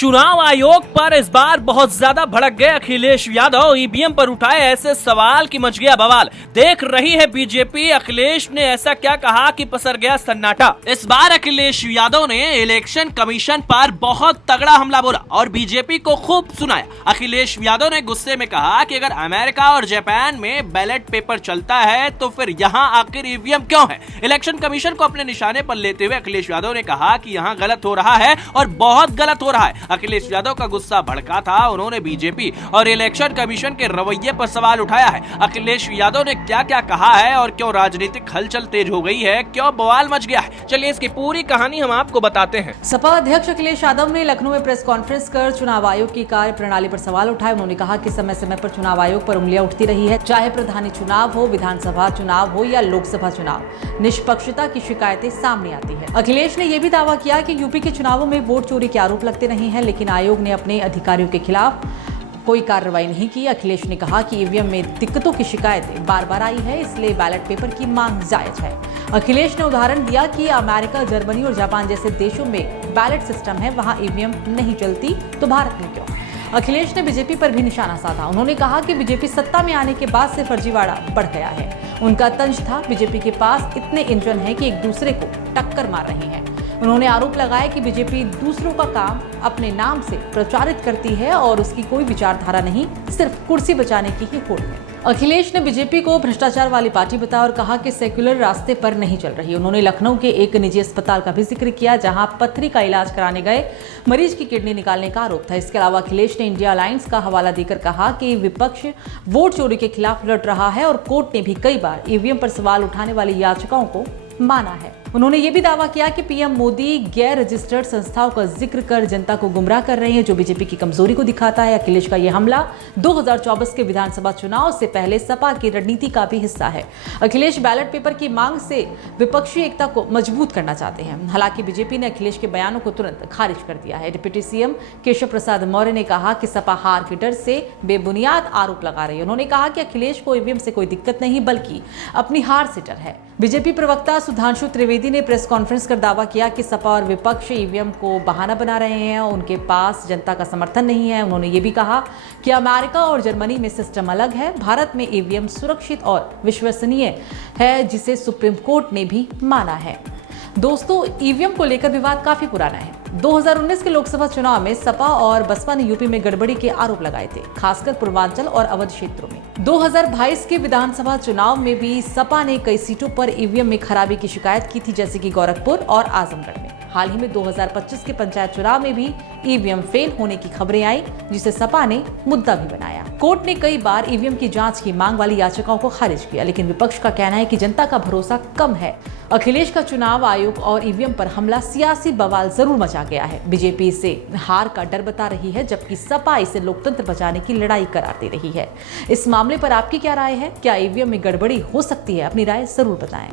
चुनाव आयोग पर इस बार बहुत ज्यादा भड़क गए अखिलेश यादव। ईवीएम पर उठाए ऐसे सवाल कि मच गया बवाल। देख रही है बीजेपी। अखिलेश ने ऐसा क्या कहा कि पसर गया सन्नाटा। इस बार अखिलेश यादव ने इलेक्शन कमीशन पर बहुत तगड़ा हमला बोला और बीजेपी को खूब सुनाया। अखिलेश यादव ने गुस्से में कहा कि अगर अमेरिका और जापान में बैलेट पेपर चलता है तो फिर यहाँ आखिर ईवीएम क्यों है। इलेक्शन कमीशन को अपने निशाने पर लेते हुए अखिलेश यादव ने कहा कि यहाँ गलत हो रहा है और बहुत गलत हो रहा है। अखिलेश यादव का गुस्सा भड़का था। उन्होंने बीजेपी और इलेक्शन कमीशन के रवैये पर सवाल उठाया है। अखिलेश यादव ने क्या क्या कहा है और क्यों राजनीतिक हलचल तेज हो गई है, क्यों बवाल मच गया है, चलिए इसकी पूरी कहानी हम आपको बताते हैं। सपा अध्यक्ष अखिलेश यादव ने लखनऊ में प्रेस कॉन्फ्रेंस कर चुनाव आयोग की कार्य प्रणाली पर सवाल उठाए। उन्होंने कहा कि समय समय पर चुनाव आयोग पर उंगलियां उठती रही है, चाहे प्रधानी चुनाव हो, विधानसभा चुनाव हो या लोकसभा चुनाव, निष्पक्षता की शिकायतें सामने आती है। अखिलेश ने यह भी दावा किया कि यूपी के चुनावों में वोट चोरी के आरोप लगते रहे हैं, लेकिन आयोग ने अपने अधिकारियों के खिलाफ कोई कार्रवाई नहीं की। अखिलेश ने कहा कि ईवीएम में दिक्कतों की शिकायतें बार बार आई है, इसलिए बैलेट पेपर की मांग जायज है। अखिलेश ने उदाहरण दिया कि अमेरिका, जर्मनी और जापान जैसे देशों में बैलेट सिस्टम है, वहां ईवीएम नहीं चलती, तो भारत में क्यों। अखिलेश ने बीजेपी पर भी निशाना साधा। उन्होंने कहा कि बीजेपी सत्ता में आने के बाद से फर्जीवाड़ा बढ़ गया है। उनका तंज था बीजेपी के पास इतने इंजन हैं कि एक दूसरे को टक्कर मार रहे हैं। उन्होंने आरोप लगाया कि बीजेपी दूसरों का काम अपने नाम से प्रचारित करती है और उसकी कोई विचारधारा नहीं, सिर्फ कुर्सी बचाने की ही होड़ है। अखिलेश ने बीजेपी को भ्रष्टाचार वाली पार्टी बताया और कहा कि सेक्युलर रास्ते पर नहीं चल रही। उन्होंने लखनऊ के एक निजी अस्पताल का भी जिक्र किया, जहां पथरी का इलाज कराने गए मरीज की किडनी निकालने का आरोप था। इसके अलावा अखिलेश ने इंडिया अलायंस का हवाला देकर कहा कि विपक्ष वोट चोरी के खिलाफ लड़ रहा है और कोर्ट ने भी कई बार ईवीएम पर सवाल उठाने वाली याचिकाओं को माना है। उन्होंने ये भी दावा किया कि पीएम मोदी गैर रजिस्टर्ड संस्थाओं का जिक्र कर जनता को गुमराह कर रहे हैं, जो बीजेपी की कमजोरी को दिखाता है। अखिलेश का यह हमला 2024 के विधानसभा चुनाव से पहले सपा की रणनीति का भी हिस्सा है। अखिलेश बैलेट पेपर की मांग से विपक्षी एकता को मजबूत करना चाहते हैं। हालांकि बीजेपी ने अखिलेश के बयानों को तुरंत खारिज कर दिया है। डिप्टी सीएम केशव प्रसाद मौर्य ने कहा कि सपा हार के डर से बेबुनियाद आरोप लगा रही है। उन्होंने कहा कि अखिलेश को ईवीएम से कोई दिक्कत नहीं, बल्कि अपनी हार से डर है। बीजेपी प्रवक्ता सुधांशु त्रिवेदी ने प्रेस कॉन्फ्रेंस कर दावा किया कि सपा और विपक्ष ईवीएम को बहाना बना रहे हैं, उनके पास जनता का समर्थन नहीं है। उन्होंने ये भी कहा कि अमेरिका और जर्मनी में सिस्टम अलग है, भारत में ईवीएम सुरक्षित और विश्वसनीय है, जिसे सुप्रीम कोर्ट ने भी माना है। दोस्तों, ईवीएम को लेकर विवाद काफी पुराना है। 2019 के लोकसभा चुनाव में सपा और बसपा ने यूपी में गड़बड़ी के आरोप लगाए थे, खासकर पूर्वांचल और अवध क्षेत्रों में। 2022 के विधानसभा चुनाव में भी सपा ने कई सीटों पर ईवीएम में खराबी की शिकायत की थी, जैसे कि गोरखपुर और आजमगढ़ में। हाल ही में 2025 के पंचायत चुनाव में भी ईवीएम फेल होने की खबरें आई, जिसे सपा ने मुद्दा भी बनाया। कोर्ट ने कई बार ईवीएम की जांच की मांग वाली याचिकाओं को खारिज किया, लेकिन विपक्ष का कहना है कि जनता का भरोसा कम है। अखिलेश का चुनाव आयोग और ईवीएम पर हमला सियासी बवाल जरूर मचा गया है। बीजेपी इसे हार का डर बता रही है, जबकि सपा इसे लोकतंत्र बचाने की लड़ाई करार दे रही है। इस मामले पर आपकी क्या राय है? क्या ईवीएम में गड़बड़ी हो सकती है? अपनी राय जरूर बताएं।